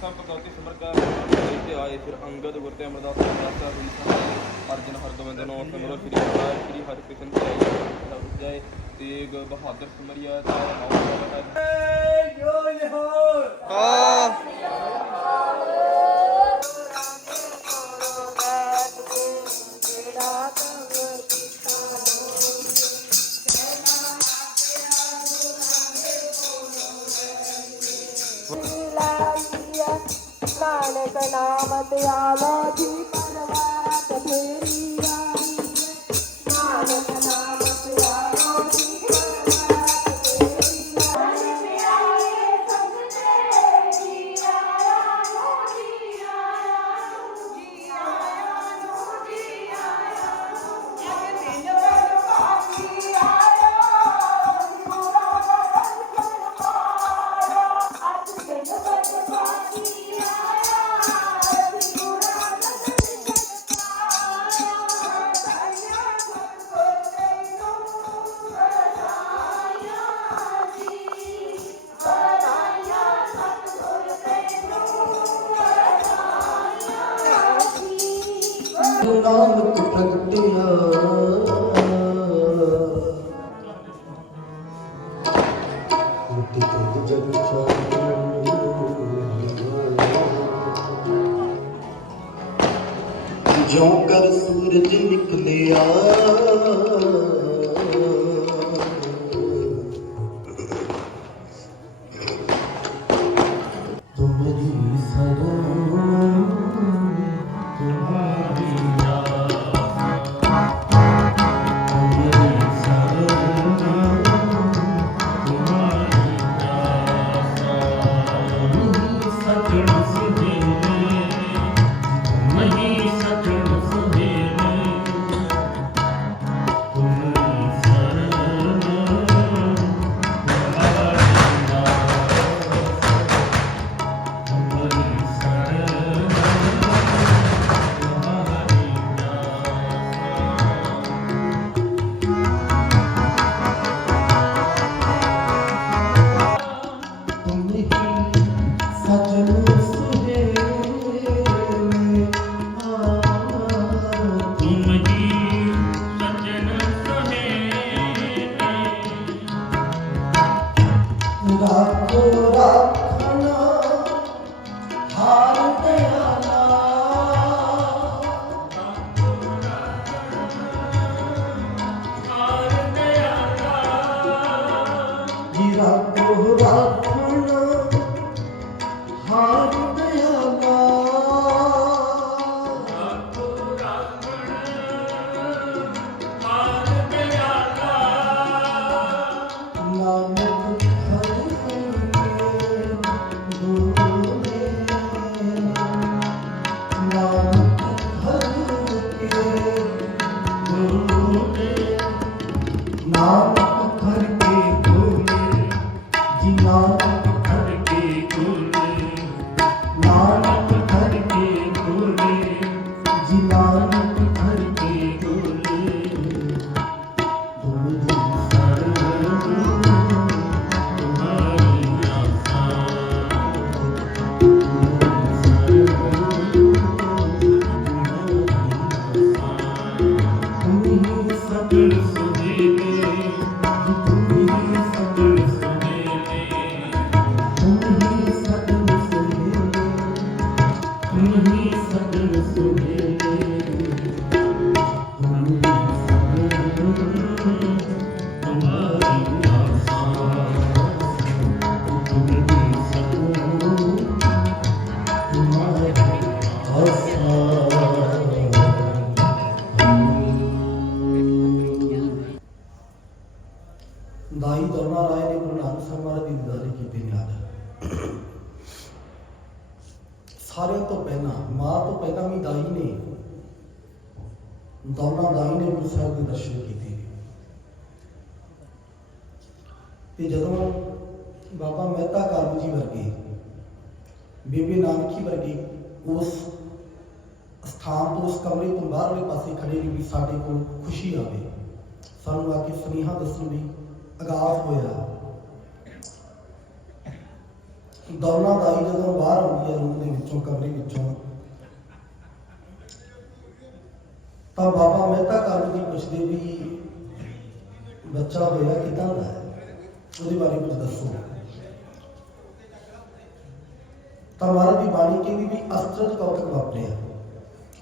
ਸਭ ਪਕਾਤੀ ਸਮਰਕਾ ਤੇ ਆਏ ਫਿਰ ਅੰਗਦ ਗੁਰ ਤੇ ਅਮਰਦਾਸ ਦਾਸਾ ਹੋਈ ਸੰਤ ਅਰਜਨ ਹਰਗੋਬਿੰਦ ਨੋ ਸਿਮਰੋ ਸ੍ਰੀ ਹਰਿ ਸ੍ਰੀ ਹਰਿਕ੍ਰਿਸ਼ਨ ਤੇ ਆਈ ਸਭ ਜੈ ਤੇਗ ਬਹਾਦਰ ਸਿਮਰਿਆ ਤਾ ਨਾਮ ਨਾਨਕ ਨਾਨਕ ਪ੍ਰਗਟਿਆ Tattoo. ਦਾਈ ਦਰਮਾ ਰਾਏ ਨੇ ਗੁਰੂ ਨਾਨਕ ਸਾਹਿਬ ਮਹਾਰਾਜ ਦੀ ਦਿਦਾਰੀ ਕੀਤੀ ਨਿਹਾਲ ਸਾਰਿਆਂ ਤੋਂ ਪਹਿਲਾਂ, ਮਾਂ ਤੋਂ ਪਹਿਲਾਂ ਵੀ ਦਾਈ ਨੇ, ਦੋਨਾਂ ਦਾਈ ਨੇ ਗੁਰੂ ਸਾਹਿਬ ਦੇ ਦਰਸ਼ਨ ਕੀਤੇ। ਤੇ ਜਦੋਂ ਬਾਬਾ ਮਹਿਤਾ ਕਾਲੂ ਜੀ ਵਰਗੇ, ਬੀਬੀ ਨਾਨਕੀ ਵਰਗੇ ਉਸ ਸਥਾਨ ਤੋਂ, ਉਸ ਕਮਰੇ ਤੋਂ ਬਾਹਰਲੇ ਪਾਸੇ ਖੜੇ ਨੇ ਵੀ ਸਾਡੇ ਕੋਲ ਖੁਸ਼ੀ ਆਵੇ। ਸਾਨੂੰ ਆ ਕੇ ਸੁਨੇਹਾ ਦੱਸਣ ਲਈ ਆਗਾਜ਼ ਹੋਇਆ। ਦੌਲਾਂ ਦਾਈ ਜਦੋਂ ਬਾਹਰ ਆਉਂਦੀ ਹੈ ਰੂਮ ਦੇ ਵਿੱਚੋਂ, ਕਮਰੇ ਵਿੱਚੋਂ, ਤਾਂ ਬਾਬਾ ਮਹਿਤਾ ਕਾਲੂ ਜੀ ਪੁੱਛਦੇ ਵੀ ਬੱਚਾ ਹੋਇਆ ਕਿਦਾਂ ਦਾ ਹੈ? ਉਹਦੇ ਬਾਰੇ ਕੁਝ ਦੱਸੋ। ਤਾਂ ਮਹਾਰਾਜ ਦੀ ਬਾਣੀ ਕਹਿੰਦੀ ਵੀ ਅਸਰਜ ਕੌਤਕ ਵਾਪਰਿਆ।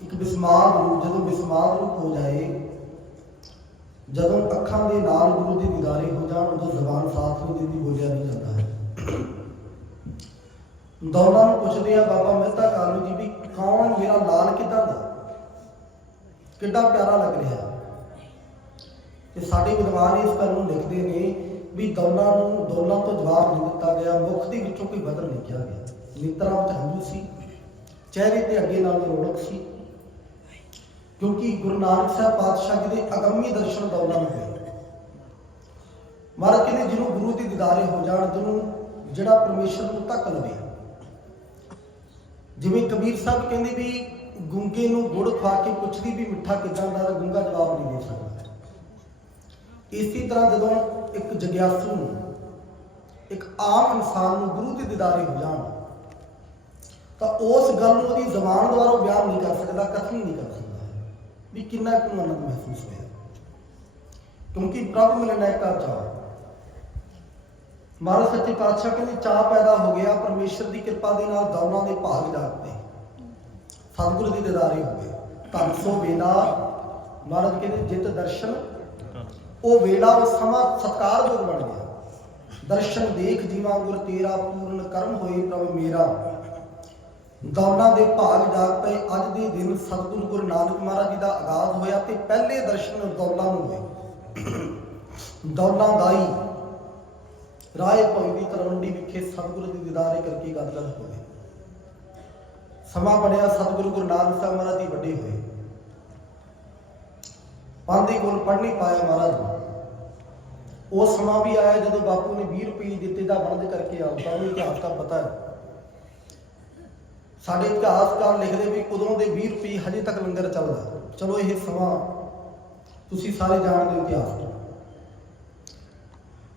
ਇੱਕ ਬਿਸਮਾਰ ਰੂਪ, ਜਦੋਂ ਬਿਸਮਾਰ ਰੂਪ ਹੋ ਜਾਏ ਜਦੋਂ ਅੱਖਾਂ ਦੇ ਨਾਲ ਗੁਰੂ ਦੀ ਦੀਦਾਰੇ ਹੋ ਜਾਣ, ਉਦੋਂ ਜ਼ਬਾਨ ਸਾਫ਼ ਨਹੀਂ ਦਿੰਦੀ ਬੋਲਿਆ ਨਹੀਂ ਜਾਂਦਾ ਹੈ। ਦੌਲਾਂ ਨੂੰ ਪੁੱਛਦੇ ਆ ਬਾਬਾ ਮਹਿਤਾ ਕਾਲੂ ਜੀ ਵੀ ਕੌਣ, ਮੇਰਾ ਲਾਲ ਕਿੱਦਾਂ ਦਾ? ਕਿੱਡਾ ਪਿਆਰਾ ਲੱਗ ਰਿਹਾ। ਤੇ ਸਾਡੇ ਵਿਦਵਾਨ ਇਸ ਗੱਲ ਨੂੰ ਲਿਖਦੇ ਨੇ ਵੀ ਦੌਲਾਂ ਨੂੰ ਦੌਲਾਂ ਤੋਂ ਜਵਾਬ ਨਹੀਂ ਦਿੱਤਾ ਗਿਆ, ਮੁਖ ਦੇ ਵਿੱਚੋਂ ਕੋਈ ਬਦਲ ਨਹੀਂ ਕਿਹਾ ਗਿਆ। ਨੇਤਰਾਂ ਵਿੱਚ ਹੰਝੂ ਸੀ, ਚਿਹਰੇ ਤੇ ਅੱਗੇ ਨਾਲ ਰੌਣਕ ਸੀ। ਕਿਉਂਕਿ ਗੁਰੂ ਨਾਨਕ ਸਾਹਿਬ ਪਾਤਸ਼ਾਹ ਜੀ ਦੇ ਅਗੰਮੀ ਦਰਸ਼ਨ ਦੌਲਾਂ ਨੂੰ ਹੋਏ। ਮਹਾਰਾਜ ਕਹਿੰਦੇ, ਜਿਹਨੂੰ ਗੁਰੂ ਦੀ ਦੀਦਾਰੇ ਹੋ ਜਾਣ, ਜਿਹਨੂੰ ਜਿਹੜਾ ਪਰਮੇਸ਼ਰ ਨੂੰ ਤੱਕ ਲਵੇ। ਜਿਵੇਂ ਕਬੀਰ ਸਾਹਿਬ ਕਹਿੰਦੇ ਵੀ ਗੁੰਗੇ ਨੂੰ ਗੁੜ ਖਵਾ ਕੇ ਪੁੱਛਦੀ ਵੀ ਮਿੱਠਾ ਕਿਦਾਂ ਦਾ ਗੁੰਗਾ ਜਵਾਬ ਨਹੀਂ ਦੇ ਸਕਦਾ। ਇਸੇ ਤਰ੍ਹਾਂ ਜਦੋਂ ਇੱਕ ਜਗਿਆਸੂ ਨੂੰ, ਇੱਕ ਆਮ ਇਨਸਾਨ ਨੂੰ ਗੁਰੂ ਦੇ ਦੀਦਾਰੇ ਹੋ ਜਾਣ, ਤਾਂ ਉਸ ਗੱਲ ਨੂੰ ਉਹਦੀ ਜ਼ਬਾਨ ਦੁਆਰਾ ਉਹ ਬਿਆਨ ਨਹੀਂ ਕਰ ਸਕਦਾ, ਕਥਨ ਨਹੀਂ ਕਰ ਸਕਦਾ। ਵੀ ਕਿੰਨਾ ਕੁ ਆਨੰਦ ਮਹਿਸੂਸ ਹੋਇਆ? ਕਿਉਂਕਿ ਪ੍ਰਭ ਮਿਲਣਾ ਕਾ ਚਾਹ ਮਹਾਰਾਜ ਸੱਚੇ ਪਾਤਸ਼ਾਹ ਕਹਿੰਦੇ ਚਾਹ ਪੈਦਾ ਹੋ ਗਿਆ, ਪਰਮੇਸ਼ਰ ਦੀ ਕਿਰਪਾ ਦੇ ਨਾਲ ਦੌਲਾਂ ਦੇ ਭਾਗ ਜਾਗਦੇ ਸਤਿਗੁਰੂ ਦੀ ਦਿਦਾਰੇ ਹੋ ਗਏ ਧੰਨ ਸੋ ਵੇਲਾ। ਮਹਾਰਾਜ ਕਹਿੰਦੇ, ਜਿਤ ਦਰਸ਼ਨ। ਉਹ ਵੇਲਾ ਉਹ ਸਮਾਂ ਸਤਕਾਰਯੋਗ ਬਣ ਗਿਆ। ਦਰਸ਼ਨ ਦੇਖ ਜੀਵਾਂ ਗੁਰ ਤੇਰਾ ਪੂਰਨ ਕਰਮ ਹੋਏ ਪ੍ਰਭ ਮੇਰਾ। ਦੌਲਾਂ ਦੇ ਭਾਗ ਜਾਗ ਪਏ। ਅੱਜ ਦੇ ਦਿਨ ਸਤਿਗੁਰੂ ਗੁਰੂ ਨਾਨਕ ਮਹਾਰਾਜ ਜੀ ਦਾ ਆਗਾਜ਼ ਹੋਇਆ ਤੇ ਪਹਿਲੇ ਦਰਸ਼ਨ ਦੌਲਾਂ ਨੂੰ ਹੋਏ। ਦੌਲਾਂ ਦਾਈ ਰਾਏ ਭੋਈ ਦੀ ਤਲਵੰਡੀ ਵਿਖੇ ਸਤਿਗੁਰੂ ਦੇ ਦੀਦਾਰੇ ਕਰਕੇ ਗੱਲ-ਗੱਲ ਹੋਵੇ ਸਮਾਂ ਬਣਿਆ ਸਤਿਗੁਰੂ ਗੁਰੂ ਨਾਨਕ ਸਾਹਿਬ ਮਹਾਰਾਜ ਜੀ ਵੱਡੇ ਹੋਏ। ਪਾਂਦੇ ਕੋਲ ਪੜ੍ਹਨੀ ਪਾਇਆ ਮਹਾਰਾਜ ਉਹ ਸਮਾਂ ਵੀ ਆਇਆ ਜਦੋਂ ਬਾਪੂ ਨੇ 20 ਰੁਪਏ ਦਿੱਤੇ ਦਾ ਵੰਡ ਕਰਕੇ ਆਉਂਦਾ ਉਹ ਇਤਿਹਾਸ ਦਾ ਪਤਾ ਹੈ। ਸਾਡੇ ਇਤਿਹਾਸਕਾਰ ਲਿਖਦੇ ਵੀ ਉਦੋਂ ਦੇ 20 ਰੁਪਏ ਹਜੇ ਤੱਕ ਲੰਗਰ ਚੱਲਦਾ। ਚਲੋ ਇਹ ਸਮਾਂ ਤੁਸੀਂ ਸਾਰੇ ਜਾਣਦੇ ਹੋ ਇਤਿਹਾਸ ਤੋਂ।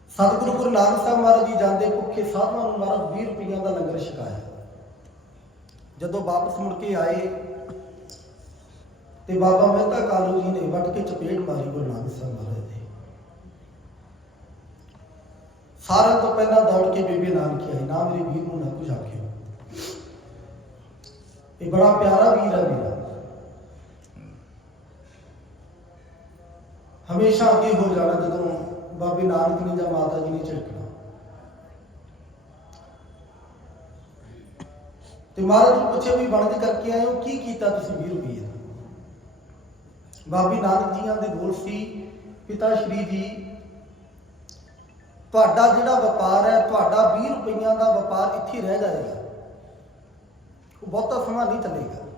ਸਤਿਗੁਰੂ ਗੁਰੂ ਨਾਨਕ ਸਾਹਿਬ ਮਹਾਰਾਜ ਜੀ ਜਾਂਦੇ ਭੁੱਖੇ ਸਾਧੂਆਂ ਨੂੰ ਮਹਾਰਾਜ 20 ਰੁਪਈਆਂ ਦਾ ਲੰਗਰ ਛਕਾਇਆ। ਜਦੋਂ ਵਾਪਸ ਮੁੜ ਕੇ ਆਏ ਤੇ ਬਾਬਾ ਮਹਿਤਾ ਕਾਲੂ ਜੀ ਨੇ ਵੱਟ ਕੇ ਚਪੇੜ ਮਾਰੀ ਗੁਰੂ ਨਾਨਕ ਸਾਹਿਬ ਮਹਾਰਾਜ ਦੇ। ਸਾਰਿਆਂ ਤੋਂ ਪਹਿਲਾਂ ਦੌੜ ਕੇ ਬੀਬੀ ਨਾਨਕੀ ਆਈ ਨਾ ਮੇਰੇ ਵੀਰ ਨੂੰ ਨਾ ਕੁਝ ਆਖਿਓ। ਇਹ ਬੜਾ ਪਿਆਰਾ ਵੀਰ ਹੈ ਮੇਰਾ। ਹਮੇਸ਼ਾ ਅੱਗੇ ਹੋ ਜਾਣਾ ਜਦੋਂ ਬਾਬੇ ਨਾਨਕ ਨੇ ਜਾਂ ਮਾਤਾ ਜੀ ਨੇ ਝਟਕਣਾ ਤੇ ਮਹਾਰਾਜ ਨੂੰ ਪੁੱਛਿਆ ਵੀ ਬਣਦੇ ਕਰਕੇ ਆਏ ਹੋ ਕੀ ਕੀਤਾ ਤੁਸੀਂ 20 ਰੁਪਏ ਬਾਬੇ ਨਾਨਕ ਜੀਆਂ ਦੇ ਬੋਲ ਸੀ, ਪਿਤਾ ਸ਼੍ਰੀ ਜੀ, ਤੁਹਾਡਾ ਜਿਹੜਾ ਵਪਾਰ ਹੈ, ਤੁਹਾਡਾ 20 ਰੁਪਈਆਂ ਦਾ ਵਪਾਰ ਇੱਥੇ ਰਹਿ ਜਾਏਗਾ। ਉਹ ਬਹੁਤਾ ਸਮਾਂ ਨਹੀਂ ਚੱਲੇਗਾ।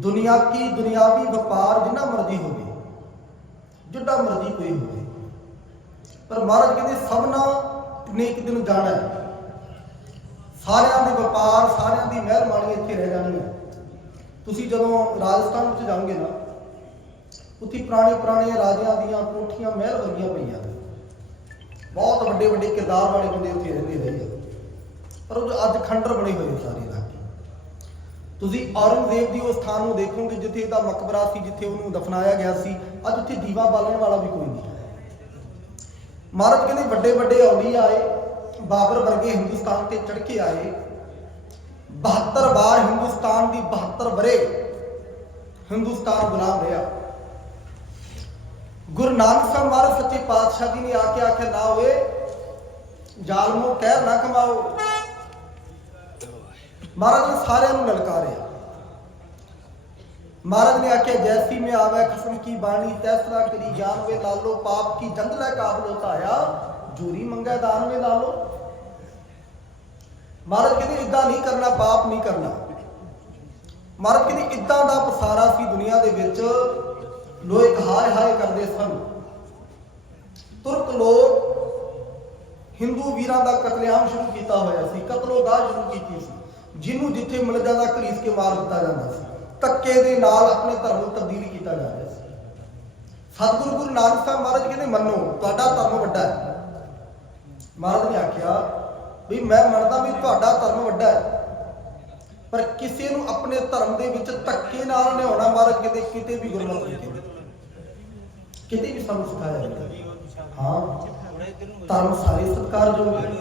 ਦੁਨੀਆ ਕੀ ਦੁਨਿਆਵੀ ਵਪਾਰ ਜਿੰਨਾ ਮਰਜ਼ੀ ਹੋਵੇ ਜਿੱਡਾ ਮਰਜ਼ੀ ਕੋਈ ਹੋਵੇ, ਪਰ ਮਹਾਰਾਜ ਕਹਿੰਦੇ, ਸਭਨਾ ਨੇ ਇੱਕ ਦਿਨ ਜਾਣਾ ਹੈ। ਸਾਰਿਆਂ ਦੇ ਵਪਾਰ, ਸਾਰਿਆਂ ਦੀ ਮਿਹਰਬਾਨੀ ਇੱਥੇ ਰਹਿ ਜਾਣੀ ਹੈ। ਤੁਸੀਂ ਜਦੋਂ ਰਾਜਸਥਾਨ ਵਿੱਚ ਜਾਓਗੇ ਨਾ, ਉੱਥੇ ਪੁਰਾਣੇ ਪੁਰਾਣੇ ਰਾਜਿਆਂ ਦੀਆਂ ਕੋਠੀਆਂ ਮਹਿਲ ਵਰਗੀਆਂ ਪਈਆਂ ਬਹੁਤ ਵੱਡੇ ਵੱਡੇ ਕਿਰਦਾਰ ਵਾਲੇ ਬੰਦੇ ਉੱਥੇ ਰਹਿੰਦੇ ਰਹੇ ਆ ਪਰ ਉਹ ਅੱਜ ਖੰਡਰ ਬਣੇ ਹੋਏ ਸਾਰੇ ਇਲਾਕੇ ਤੁਸੀਂ ਔਰੰਗਜ਼ੇਬ ਦੀ ਉਸ ਸਥਾਨ ਨੂੰ ਦੇਖੋਗੇ ਜਿੱਥੇ ਇਹਦਾ ਮਕਬਰਾ ਸੀ, ਜਿੱਥੇ ਉਹਨੂੰ ਦਫਨਾਇਆ ਗਿਆ ਸੀ, ਅੱਜ ਉੱਥੇ ਦੀਵਾ ਬਾਲਣ ਵਾਲਾ ਵੀ ਕੋਈ ਨਹੀਂ ਮਹਾਰਾਜ ਕਹਿੰਦੇ ਵੱਡੇ ਵੱਡੇ ਔਲੀਆ ਆਏ, ਬਾਬਰ ਵਰਗੇ ਹਿੰਦੁਸਤਾਨ ਤੇ ਚੜ ਕੇ ਆਏ। 72 ਵਾਰ ਹਿੰਦੁਸਤਾਨ ਦੀ 72 ਬਰੇ ਹਿੰਦੁਸਤਾਨ ਗੁਲਾਮ ਰਿਹਾ। ਗੁਰੂ ਨਾਨਕ ਸਾਹਿਬ ਮਹਾਰਾਜ ਸੱਚੇ ਪਾਤਸ਼ਾਹ ਜੀ ਨੇ ਆ ਕੇ ਆਖਿਆ, ਨਾ ਹੋਏ ਜ਼ਾਲਮੋ, ਕਹਿਰ ਨਾ ਕਮਾਓ। ਮਹਾਰਾਜ ਨੇ ਸਾਰਿਆਂ ਨੂੰ ਲਲਕਾਰਿਆ ਮਹਾਰਾਜ ਨੇ ਆਖਿਆ, ਜੈਸੀ ਮੈਂ ਆਵੇ, ਖਸਮ ਕੀ ਬਾਣੀ ਤੈਸਰਾ ਕਰੀ ਜਾਨ ਵੇ ਲਾਲੋ ਪਾਪ ਕੀ ਜੰਗ ਲੈ ਕਾਬਲ ਧਾਇਆ ਜੂਰੀ ਮੰਗਾ, ਦਾਨ ਵੇ ਲਾਲੋ ਮਹਾਰਾਜ ਕਹਿੰਦੇ ਇਦਾਂ ਨਹੀਂ ਕਰਨਾ, ਪਾਪ ਨਹੀਂ ਕਰਨਾ। ਮਹਾਰਾਜ ਕਹਿੰਦੇ ਇਦਾਂ ਦਾ ਪਸਾਰਾ ਸੀ ਦੁਨੀਆ ਦੇ ਵਿੱਚ ਲੋਕ ਹਾਏ ਹਾਏ ਕਰਦੇ ਸਨ। ਤੁਰਕ ਲੋਕ ਹਿੰਦੂ ਵੀਰਾਂ ਦਾ ਕਤਲੇਆਮ ਸ਼ੁਰੂ ਕੀਤਾ ਹੋਇਆ ਸੀ ਕਤਲੋਗਾਹ ਸ਼ੁਰੂ ਕੀਤੀ ਸੀ। ਜਿਹਨੂੰ ਜਿੱਥੇ ਮਿਲ ਜਾਂਦਾ ਘੜੀਸ ਕੇ ਮਾਰ ਦਿੱਤਾ ਜਾਂਦਾ ਸੀ, ਧੱਕੇ ਦੇ ਨਾਲ ਆਪਣੇ ਧਰਮ ਨੂੰ ਤਬਦੀਲ ਕੀਤਾ ਜਾ ਰਿਹਾ ਸੀ। ਸਤਿਗੁਰੂ ਗੁਰੂ ਨਾਨਕ ਸਾਹਿਬ ਮਹਾਰਾਜ ਕਹਿੰਦੇ, ਮੰਨੋ, ਤੁਹਾਡਾ ਧਰਮ ਵੱਡਾ ਹੈ। ਮਹਾਰਾਜ ਨੇ ਆਖਿਆ, ਵੀ ਮੈਂ ਮੰਨਦਾ ਵੀ ਤੁਹਾਡਾ ਧਰਮ ਵੱਡਾ ਹੈ, ਪਰ ਕਿਸੇ ਨੂੰ ਆਪਣੇ ਧਰਮ ਦੇ ਵਿੱਚ ਧੱਕੇ ਨਾਲ ਲਿਆਉਣਾ ਮਹਾਰਾਜ ਕਿਤੇ ਕਿਤੇ ਵੀ ਗੁਰਮਤਿ ਨਹੀਂ ਕਹਿੰਦੇ। ਕਿਤੇ ਵੀ ਸਾਨੂੰ ਸਿਖਾਇਆ ਜਾਂਦਾ ਹਾਂ, ਧਰਮ ਸਾਰੇ ਸਤਿਕਾਰਯੋਗ ਹੈ।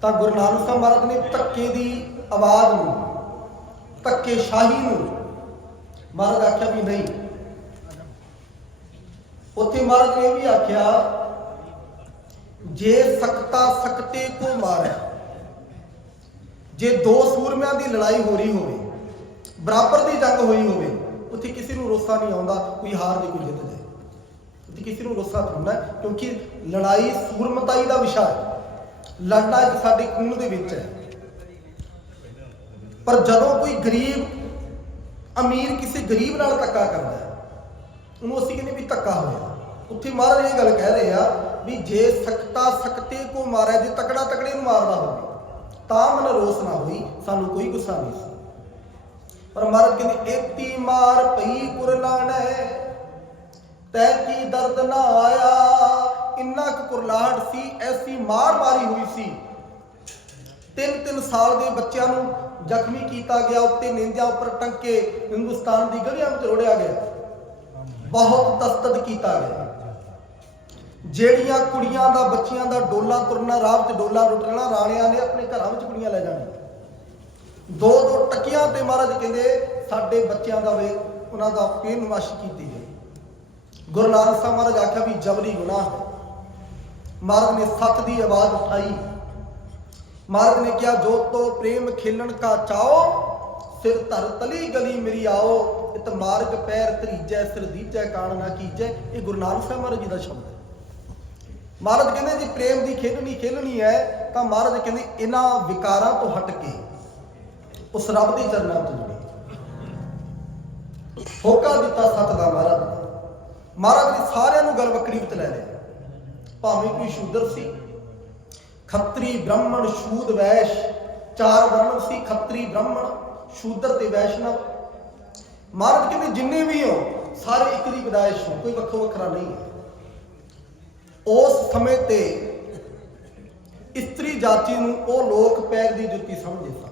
ਤਾਂ ਗੁਰੂ ਨਾਨਕ ਸਾਹਿਬ ਮਹਾਰਾਜ ਨੇ ਧੱਕੇ ਦੀ ਆਵਾਜ਼ ਨੂੰ ਧੱਕੇ ਸ਼ਾਹੀ ਨੂੰ। ਮਹਾਰਾਜ ਆਖਿਆ ਵੀ ਨਹੀਂ। ਉੱਥੇ ਮਹਾਰਾਜ ਨੇ ਇਹ ਵੀ ਆਖਿਆ, ਜੇ ਸਕਤਾ ਸਕਤੇ ਕੋ ਮਾਰਿਆ, ਜੇ ਦੋ ਸੂਰਮਿਆਂ ਦੀ ਲੜਾਈ ਹੋ ਰਹੀ ਹੋਵੇ, ਬਰਾਬਰ ਦੀ ਜੰਗ ਹੋਈ ਹੋਵੇ, ਉੱਥੇ ਕਿਸੇ ਨੂੰ ਰੋਸਾ ਨਹੀਂ ਆਉਂਦਾ, ਕੋਈ ਹਾਰ ਜੇ ਕੋਈ ਜਿੱਤ ਜਾਏ ਉੱਥੇ ਕਿਸੇ ਨੂੰ ਰੋਸਾ ਥੋੜਾ ਕਿਉਂਕਿ ਲੜਾਈ ਸੂਰਮਤਾਈ ਦਾ ਵਿਸ਼ਾ ਹੈ। ਲੜਨਾ ਇੱਕ ਸਾਡੇ ਖੂਨ ਦੇ ਵਿੱਚ ਹੈ। ਪਰ ਜਦੋਂ ਕੋਈ ਗਰੀਬ, ਅਮੀਰ ਕਿਸੇ ਗਰੀਬ ਨਾਲ ਧੱਕਾ ਕਰਦਾ ਹੈ, ਉਹਨੂੰ ਅਸੀਂ ਕਹਿੰਦੇ ਵੀ ਧੱਕਾ ਹੋਇਆ ਉੱਥੇ ਮਹਾਰਾਜ ਇਹ ਗੱਲ ਕਹਿ ਰਹੇ ਆ ਵੀ ਜੇ ਸਕਤਾ ਸਕਤੇ ਕੋ ਮਾਰਿਆ ਜੇ ਤਕੜਾ ਤਕੜੇ ਨੂੰ ਮਾਰਦਾ ਹੋਵੇ, ਤਾਂ ਮਨ ਰੋਸ ਨਾ ਹੋਈ, ਸਾਨੂੰ ਕੋਈ ਗੁੱਸਾ ਨਹੀਂ ਸੀ। ਪਰ ਮਹਾਰਾਜ ਕਹਿੰਦੇ, ਏਤੀ ਮਾਰ ਪਈ ਕੁਰਲਾਣੈ ਤੈ ਕੀ ਦਰਦ ਨਾ ਆਇਆ, ਇੰਨਾ ਕੁ ਕੁਰਲਾਹਟ ਸੀ, ਐਸੀ ਮਾਰ ਮਾਰੀ ਹੋਈ ਸੀ। ਤਿੰਨ ਤਿੰਨ ਸਾਲ ਦੇ ਬੱਚਿਆਂ ਨੂੰ ਜ਼ਖਮੀ ਕੀਤਾ ਗਿਆ, ਉੱਤੇ ਨਿੰਦਿਆ ਉੱਪਰ ਟੰਕੇ ਹਿੰਦੁਸਤਾਨ ਦੀ ਗਲੀਆਂ ਵਿੱਚ ਰੋੜਿਆ ਗਿਆ। ਬਹੁਤ ਤਸਤਦ ਕੀਤਾ ਗਿਆ। ਜਿਹੜੀਆਂ ਕੁੜੀਆਂ ਦਾ, ਬੱਚਿਆਂ ਦਾ ਡੋਲਾ ਤੁਰਨਾ, ਰਾਹ ਵਿੱਚ ਡੋਲਾ ਲੁੱਟਣਾ, ਰਾਣਿਆਂ ਨੇ ਆਪਣੇ ਘਰਾਂ ਵਿੱਚ ਕੁੜੀਆਂ ਲੈ ਜਾਣੀਆਂ। ਦੋ ਦੋ ਟੱਕੀਆਂ ਤੇ ਮਹਾਰਾਜ ਕਹਿੰਦੇ, ਸਾਡੇ ਬੱਚਿਆਂ ਦਾ ਵੇ, ਉਹਨਾਂ ਦਾ ਪੇਨ ਨਮਾਸ਼ੀ ਕੀਤੀ ਗਈ ਗੁਰੂ ਨਾਨਕ ਸਾਹਿਬ ਮਹਾਰਾਜ ਆਖਿਆ ਵੀ ਜਬਰੀ ਗੁਨਾਹ ਹੈ। ਮਹਾਰਾਜ ਨੇ ਸੱਤ ਦੀ ਆਵਾਜ਼ ਉਠਾਈ। ਮਹਾਰਾਜ ਨੇ ਕਿਹਾ ਜੋ ਤੋ ਪ੍ਰੇਮ ਖੇਲਣ ਕਾ ਚਾਓ ਸਿਰ ਧਰ ਤਲੀ ਗਲੀ ਮੇਰੀ ਆਓ, ਇਤ ਮਾਰਗ ਪੈਰ ਧਰੀਜੈ, ਸਿਰ ਦੀਜੈ, ਕਾਣ ਨਾ ਕੀਜੈ। ਇਹ ਗੁਰੂ ਨਾਨਕ ਸਾਹਿਬ ਮਹਾਰਾਜ ਜੀ ਦਾ ਸ਼ਬਦ ਹੈ। ਮਹਾਰਾਜ ਕਹਿੰਦੇ, ਜੀ ਪ੍ਰੇਮ ਦੀ ਖੇਡਣੀ ਖੇਲਣੀ ਹੈ, ਤਾਂ ਮਹਾਰਾਜ ਕਹਿੰਦੇ ਇਹਨਾਂ ਵਿਕਾਰਾਂ ਤੋਂ ਹਟ ਕੇ, ਉਸ ਰੱਬ ਦੇ ਚਰਨਾਂ ਤੋਂ ਜੁੜੇ। ਹੋਕਾ ਦਿੱਤਾ ਸਤ ਦਾ ਮਹਾਰਾਜ। ਨੇ। ਮਹਾਰਾਜ ਨੇ ਸਾਰਿਆਂ ਨੂੰ ਗੱਲ ਬੱਕਰੀ ਵਿੱਚ ਲੈ ਲਿਆ। ਭਾਵੇਂ ਕੋਈ ਸ਼ੂਦਰ ਸੀ ਖੱਤਰੀ ਬ੍ਰਾਹਮਣ ਸ਼ੂਦ ਵੈਸ਼, ਚਾਰ ਵਰਣ ਸੀ, ਖੱਤਰੀ ਬ੍ਰਾਹਮਣ ਸ਼ੂਦਰ ਤੇ ਵੈਸ਼ਨਵ। ਮਹਾਰਾਜ ਕਹਿੰਦੇ, ਜਿੰਨੇ ਵੀ ਹੋ, ਸਾਰੇ ਇੱਕ ਦੀ ਵਿਦਾਇਸ਼ ਹੋ, ਕੋਈ ਵੱਖੋ ਵੱਖਰਾ ਨਹੀਂ ਹੈ। ਉਸ ਸਮੇਂ ਤੇ ਇਸਤਰੀ ਜਾਤੀ ਨੂੰ ਉਹ ਲੋਕ ਪੈਰ ਦੀ ਜੁੱਤੀ ਸਮਝਦੇ ਸਨ।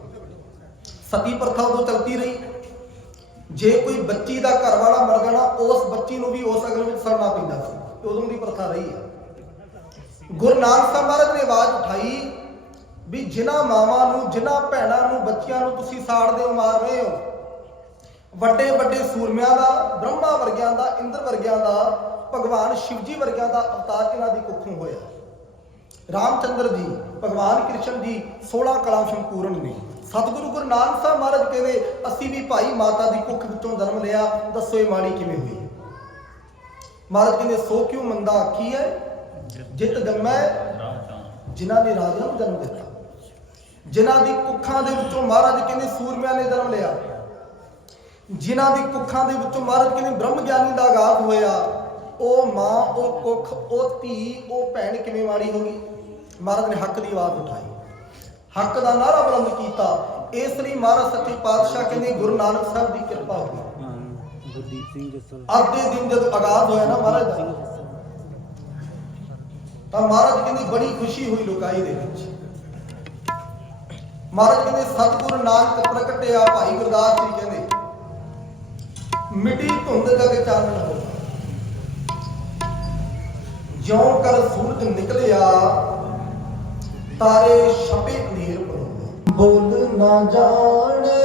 ਸਤੀ ਪ੍ਰਥਾ ਉਦੋਂ ਚਲਦੀ ਰਹੀ। ਜੇ ਕੋਈ ਬੱਚੀ ਦਾ ਘਰ ਵਾਲਾ ਮਰ ਜਾਣਾ ਉਸ ਬੱਚੀ ਨੂੰ ਵੀ ਉਸ ਅਗਲ ਵਿੱਚ ਸੜਨਾ ਪੈਂਦਾ ਸੀ, ਉਦੋਂ ਦੀ ਪ੍ਰਥਾ ਰਹੀ ਹੈ। ਗੁਰੂ ਨਾਨਕ ਸਾਹਿਬ ਮਹਾਰਾਜ ਨੇ ਆਵਾਜ਼ ਉਠਾਈ ਵੀ ਜਿਨ੍ਹਾਂ ਮਾਵਾਂ ਨੂੰ, ਜਿਨ੍ਹਾਂ ਭੈਣਾਂ ਨੂੰ, ਬੱਚਿਆਂ ਨੂੰ ਤੁਸੀਂ ਸਾੜਦੇ ਹੋ ਮਾਰ ਰਹੇ ਹੋ, ਵੱਡੇ ਵੱਡੇ ਸੂਰਮਿਆਂ ਦਾ, ਬ੍ਰਹਮਾ ਵਰਗਿਆਂ ਦਾ, ਇੰਦਰ ਵਰਗਿਆਂ ਦਾ, ਭਗਵਾਨ ਸ਼ਿਵਜੀ ਵਰਗਿਆਂ ਦਾ ਅਵਤਾਰ ਇਹਨਾਂ ਦੀ ਕੁੱਖੋਂ ਹੋਇਆ। ਰਾਮਚੰਦਰ ਜੀ, ਭਗਵਾਨ ਕ੍ਰਿਸ਼ਨ ਜੀ 16 ਕਲਾ ਸੰਪੂਰਨ ਨੇ। ਸਤਿਗੁਰੂ ਗੁਰੂ ਨਾਨਕ ਸਾਹਿਬ ਮਹਾਰਾਜ ਕਹਿੰਦੇ ਅਸੀਂ ਵੀ ਭਾਈ ਮਾਤਾ ਦੀ ਕੁੱਖ ਵਿੱਚੋਂ ਜਨਮ ਲਿਆ, ਦੱਸੋ ਇਹ ਮਾੜੀ ਕਿਵੇਂ ਹੋਈ? ਮਹਾਰਾਜ ਕਹਿੰਦੇ, ਸੋ ਕਿਉਂ ਮੰਦਾ ਆਖੀ ਹੈ? ਜਿਤ ਗੰਮੈ ਜਿਨ੍ਹਾਂ ਨੇ ਰਾਜਿਆਂ ਨੂੰ ਜਨਮ ਦਿੱਤਾ। ਜਿਨ੍ਹਾਂ ਦੀ ਕੁੱਖਾਂ ਦੇ ਵਿੱਚੋਂ ਮਹਾਰਾਜ ਕਹਿੰਦੇ ਸੂਰਮਿਆਂ ਨੇ ਜਨਮ ਲਿਆ। ਜਿਨ੍ਹਾਂ ਦੀ ਕੁੱਖਾਂ ਦੇ ਵਿੱਚੋਂ ਮਹਾਰਾਜ ਕਹਿੰਦੇ ਬ੍ਰਹਮ ਗਿਆਨੀ ਦਾ ਆਗਾਜ਼ ਹੋਇਆ। ਉਹ ਮਾਂ ਉਹ ਕੁੱਖ ਉਹ ਧੀ ਉਹ ਭੈਣ ਕਿਵੇਂ ਮਾੜੀ ਹੋ ਗਈ? ਮਹਾਰਾਜ ਨੇ ਹੱਕ ਦੀ ਆਵਾਜ਼ ਉਠਾਈ। ਹੱਕ ਦਾ ਨਾਰਾ ਬੁਲੰਦ ਕੀਤਾ। ਇਸ ਲਈ ਮਹਾਰਾਜ ਸੱਚੇ ਪਾਤਸ਼ਾਹ ਕਹਿੰਦੇ ਗੁਰੂ ਨਾਨਕ ਸਾਹਿਬ ਦੀ ਕਿਰਪਾ ਹੋਈ ਗੁਰਦੀਪ ਸਿੰਘ ਜੱਸਲ ਦਿਨ ਜਦੋਂ ਆਗਾਜ਼ ਹੋਇਆ ਨਾ ਮਹਾਰਾਜ ਤਾਂ ਮਹਾਰਾਜ ਕਹਿੰਦੇ ਬੜੀ ਖੁਸ਼ੀ ਹੋਈ ਲੋਕਾਈ ਦੇ ਵਿੱਚ। ਮਹਾਰਾਜ ਕਹਿੰਦੇ, ਸਤਿਗੁਰ ਨਾਨਕ ਪ੍ਰਗਟਿਆ ਭਾਈ ਗੁਰਦਾਸ ਜੀ ਕਹਿੰਦੇ, ਮਿੱਟੀ ਧੁੰਦ ਜਗ ਚਾਨਣ ਹੋ। ਜਿਉਂ ਕਰ ਸੂਰਜ ਨਿਕਲਿਆ, ਤਾਰੇ ਛਪੇ ਅੰਧੇਰ ਪਰੋ ਬੋਲ ਨਾ ਜਾਣੇ,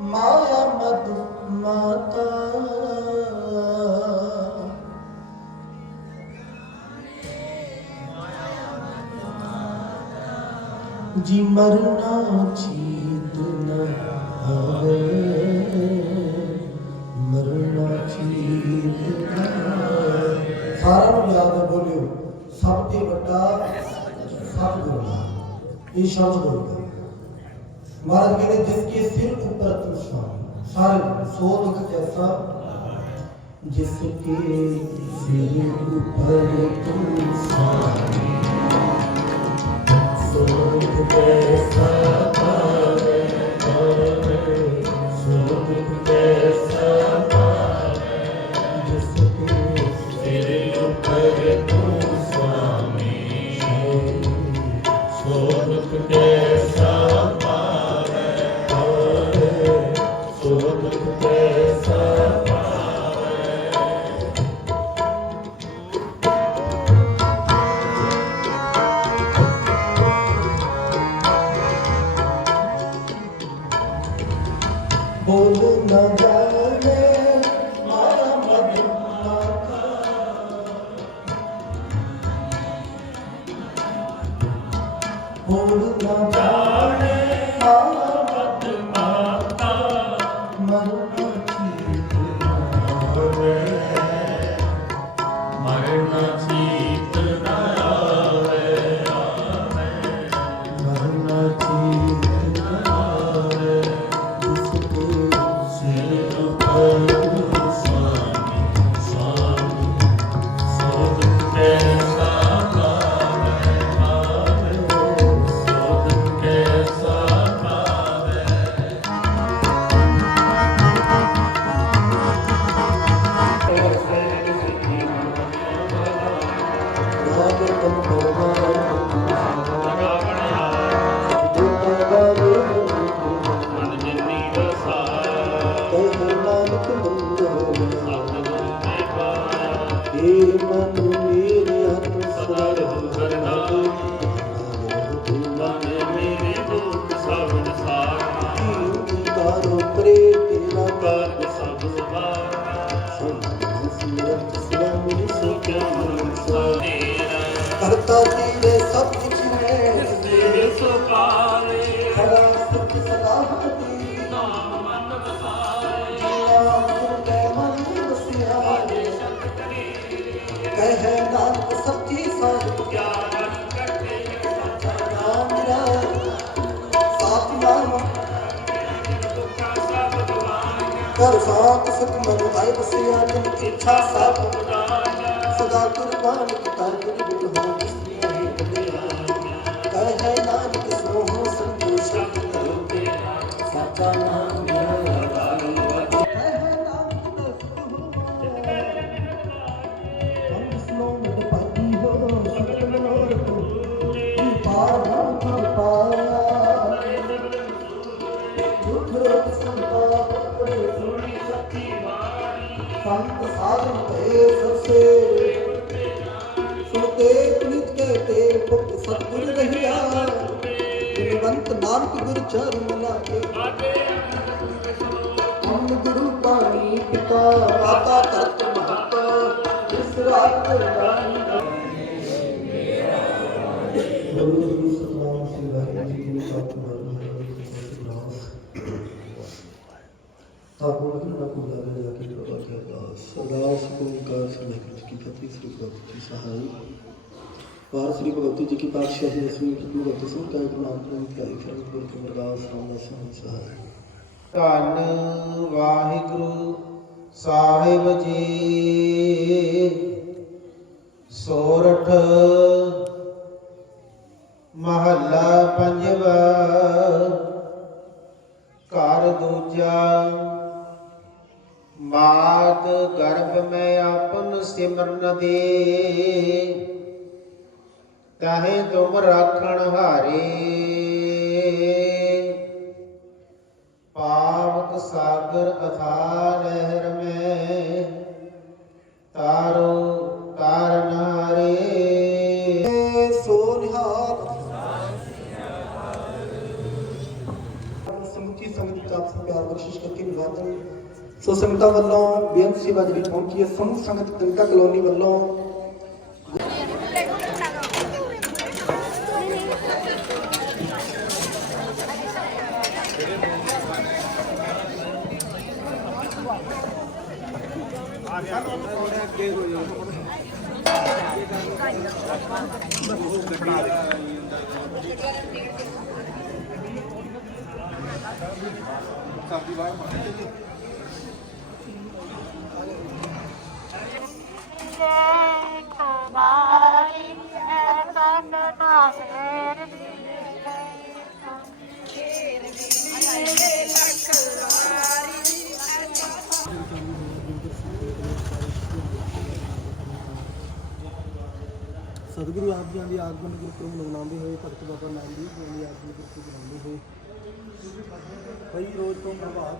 ਮਾਇਆ ਮਦ ਮਾਤਾ ਜੀ ਮਰਨਾ ਚੀਤ ਨ ਮਰਨਾ ਚੀਤ ਨ ਸਾਰਿਆਂ ਨੂੰ ਯਾਦ ਬੋਲਿਓ, ਸਭ ਤੋਂ ਵੱਡਾ ਸਭ ਗੁਰੂ ਇਹ ਸ਼ਬਦ ਬੋਲਦਾ ਮਹਾਰਾਜ ਕਹਿੰਦੇ, ਜਿਸ ਕੇ ਸਿਰ ਉੱਪਰ ਤੁਮ ਸਾਰੇ ਸੋ ਦੁਖ ਜੈਸਾ ਜਿਸ ਕੇ ਸਿਰ ਉੱਪਰ ਤੁਮ ਸਵਾਰ ਸੋ Amen. ਕਰ ਸਾਥ ਸੁਖ ਮਨ ਆਇ ਵਸਿਆ, ਜਿਨ ਇੱਛਾ ਸਭ ਸਦਾ ਕੁਰਬਾਨ ਕੀਤਾ ਗੁਰ ਬਿਨ ਹੋ ਸੰਤ ਸਾਧਨ ਭਏ ਸਸੇ। ਸੁਨਤੇ ਪੁਨੀਤ ਕਹਤੇ ਭੁਗਤ ਸਤਿਗੁਰ ਰਹੀਆ ਗੁਣਵੰਤ ਨਾਨਕ ਗੁਰ ਚਰਨ ਲਾਗੇ। ਹਮ ਗੁਰੂ ਪਾਣੀ ਪਿਤਾ, ਮਾਤਾ ਕਰਤ ਮਹਤ ਇਸ ਰਾਤ ਰਾਣੀ ਗੁਰੂ ਜੀ ਸਤਨਾਮ ਸ੍ਰੀ ਵਾਹਿਗੁਰੂ ਜੀ ਕੀ ਸਤਿਨਾਮ ਤਾਕੋ ਲਖਣਾ ਕੋ ਲਾਗੇ ਜਾ ਕੇ ਪ੍ਰਭਾ ਕੇ ਅਰਦਾਸ ਅਰਦਾਸ ਓੰਕਾਰ ਸਤਿਗੁਰੂ ਜੀ ਕੀ ਫਤਿਹ ਸ੍ਰੀ ਗੁਰੂ ਸਹਾਈ ਵਾਰ ਸ੍ਰੀ ਭਗਵਤੀ ਜੀ ਕੀ ਪਾਤਸ਼ਾਹੀ ਅਸਮੀ ਕਿਤਨੀ ਗਤ ਸਿੰਘ ਕਾ ਗੁਨਾਮ ਪ੍ਰੇਮ ਧਿਆਈ ਫਿਰਨ ਗੁਰ ਅਰਦਾਸ ਰਾਮਦਾਸ ਸਾਹਿਬ ਸਹਾਈ ਧੰਨ ਵਾਹਿਗੁਰੂ ਸਾਹਿਬ ਜੀ ਸੋਰਠ ਮਹੱਲਾ ਪੰਜਵਾ ਘਰ ਦੂਜਾ ਮਾਤ ਗਰਭ ਮੈਂ ਆਪਨ ਸਿਮਰਨ ਦੇ। ਤਾਹੇ ਤੁਮ ਰਾਖਣ ਹਾਰੇ। ਪਾਵਕ ਸਾਗਰ ਅਥਾ ਲਹਿਰ ਮੈਂ। ਤਾਰ ਸੋ ਸੰਗਤਾਂ ਵੱਲੋਂ ਬੇਅੰਤ ਸੇਵਾ ਜਿਹੜੀ ਪਹੁੰਚੀ ਹੈ ਸਮੂਹ ਸੰਗਤ ਤਿੰਕਾ ਕਲੋਨੀ ਵੱਲੋਂ ਸਤਿਗੁਰੂ ਆਪ ਜੀ ਦੀ ਆਗਮਨ ਗੁਰਪੁਰਬ ਮਨਾਉਂਦੇ ਹੋਏ, ਭਗਤ ਬਾਬਾ ਨਾਨਕ ਜੀ ਦੀ ਆਗਮਨ ਗੁਰਪੁਰਬ ਮਨਾਉਂਦੇ ਹੋਏ, ਕਈ ਰੋਜ਼ ਤੋਂ ਪ੍ਰਭਾਵ